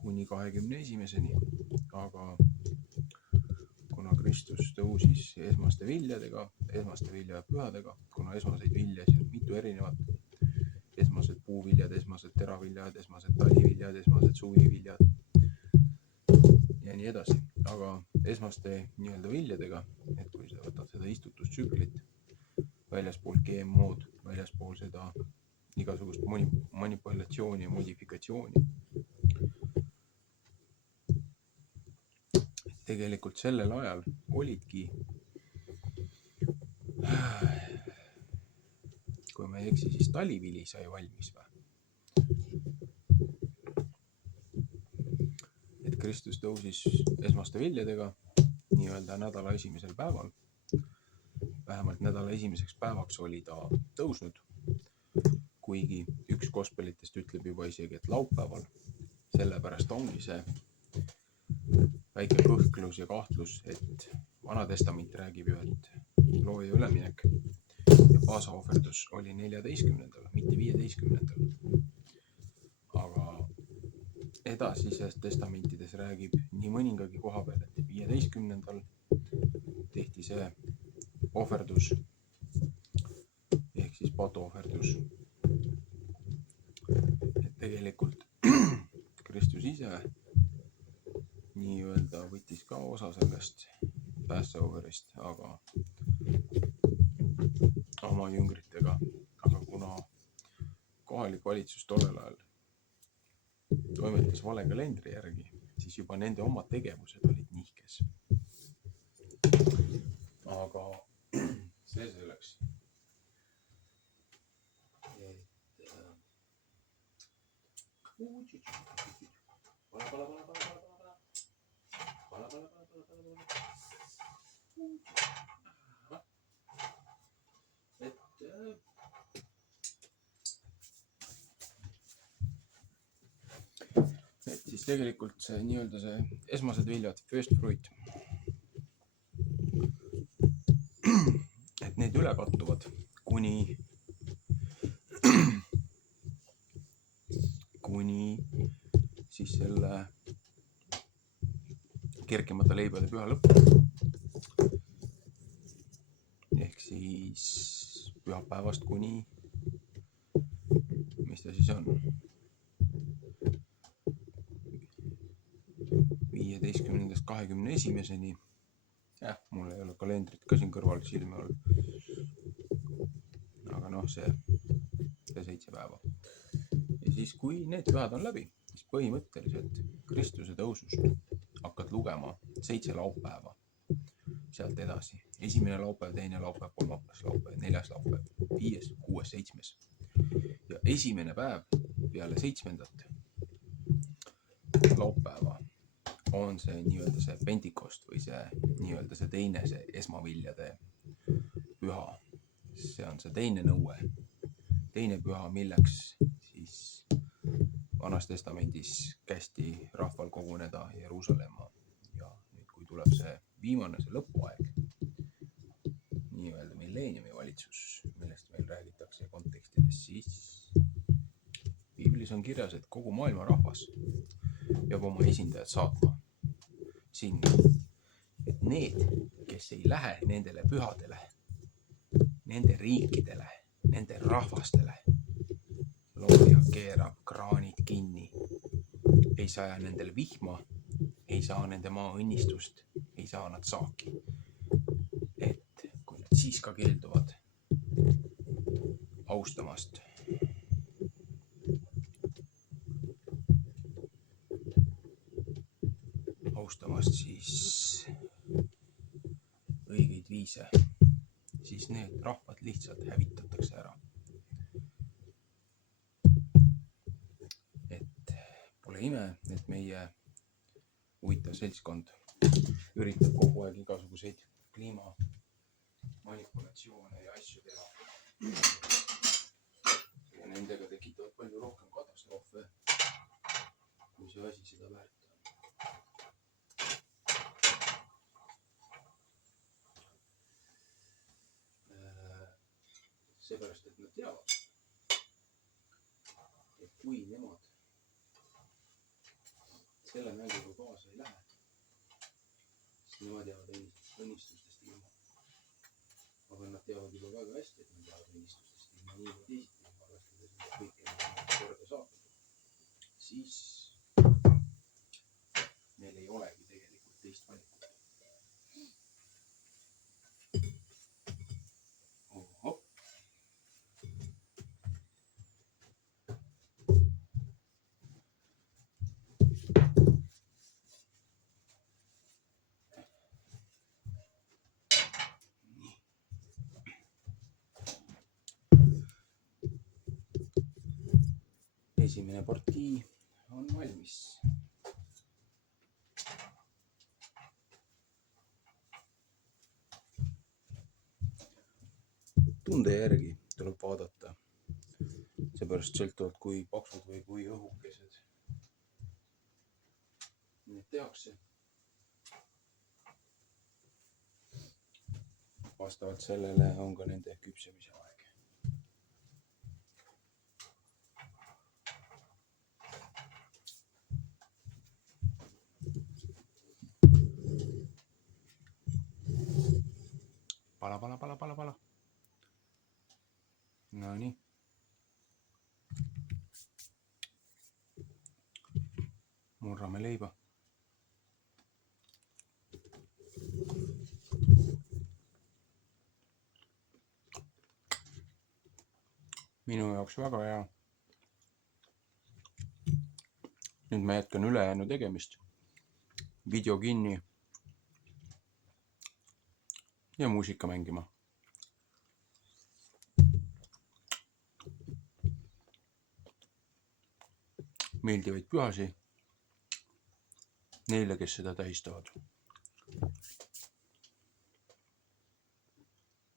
kuni 21. aga kuna Kristus tõusis esmaste viljapühadega, kuna esmaseid viljasid on mitu erinevat, esmased puuviljad, esmased teraviljad, esmased taliviljad, esmased suviviljad ja nii edasi, aga esmaste nii-öelda viljadega, et kui sa võtad seda istutustsüklit väljaspool GMO-d, väljaspool seda igasugust manipulatsiooni ja modifikatsiooni, tegelikult sellel ajal olidki, kui ma ei eksi, siis talivili sai valmis või? Et Kristus tõusis esmaste viljadega nii-öelda nädala esimesel päeval. Vähemalt nädala esimeseks päevaks oli ta tõusnud, kuigi üks gospelitest ütleb juba isegi, et laupäeval. Sellepärast ongi see väike kõhklus ja kahtlus, et Vana Testament räägib ju, et looja üleminek ja paasaohverdus oli 14., mitte 15. Aga edasises testamentides räägib nii mõningagi koha peal, et 15. tehti see ohverdus ehk siis patuohverdus. Et tegelikult Kristus ise nii-öelda võttis ka osa sellest Passoverist, aga oma jüngritega, aga kuna kohalik valitsus tollel ajal toimetas vale kalendri järgi, siis juba nende oma tegevused olid nihkes. Aga see selleks. Et siis siis tegelikult see nii-öelda see esmased viljad, first fruit, et need üle kattuvad kuni siis selle kergemate leibade püha lõppu. Ehk siis pühapäevast kuni, mis ta siis on, 15.–21. Mul ei ole kalendrit ka siin kõrval silme all. Aga noh, see 7 päeva. Ja siis, kui need pühad on läbi, siis põhimõtteliselt Kristuse tõusust hakkad lugema 7 laupäeva sealt edasi. 1. laupäev, 2. laupäev, 3. laupäev, 4. laupäev, 5., 6., 7. Ja esimene päev peale 7. laupäeva on see nii-öelda see Pentikost või see nii-öelda see teine, see esmaviljade püha. See on see teine nõue, teine püha, milleks siis Vanas Testamendis kästi rahval koguneda Jeruusalemma. Ja nüüd, kui tuleb see viimane, see lõpuaeg, nii-öelda milleeniumi valitsus, millest meil räägitakse kontekstides, siis piiblis on kirjas, et kogu maailma rahvas peab oma esindajad saatma sinna, et need, kes ei lähe nendele pühadele, nende riikidele, nende rahvastele, looja keerab kraanid kinni, ei saa nendel vihma, ei saa nende maa õnnistust, ei saa nad saaki. Et kui nad siis ka keelduvad austamast siis õigeid viise, siis need rahvad lihtsalt hävitatakse ära. Et pole ime, et meie huvitav seltskond üritab kogu aeg igasuguseid kliima manipulatsioone ja asju teha. Ja nendega tekitavad palju rohkem katastroofe, kui see asi seda väärt on. Seepärast, et nad teavad, et kui nemad selle mänguga kaasa ei lähe, siis nemad jäävad õnnistustest ilma. Aga nad teavad juba väga hästi, et nad jäävad õnnistustest ilma nii või teisiti, arvestades mida kõike korda saab. Siis neil ei olegi tegelikult teist valikut. Esimene partii on valmis. Tunde järgi tuleb vaadata. Seepärast sõltuvalt, kui paksud või kui õhukesed need tehakse. Vastavalt sellele on ka nende küpsemise aeg. Pala. No nii. Murrame leiba. Minu jaoks väga hea. Nüüd ma jätkan ülejäänu tegemist. Video kinni. Ja muusika mängima. Meeldivaid pühasi neile, kes seda tähistavad.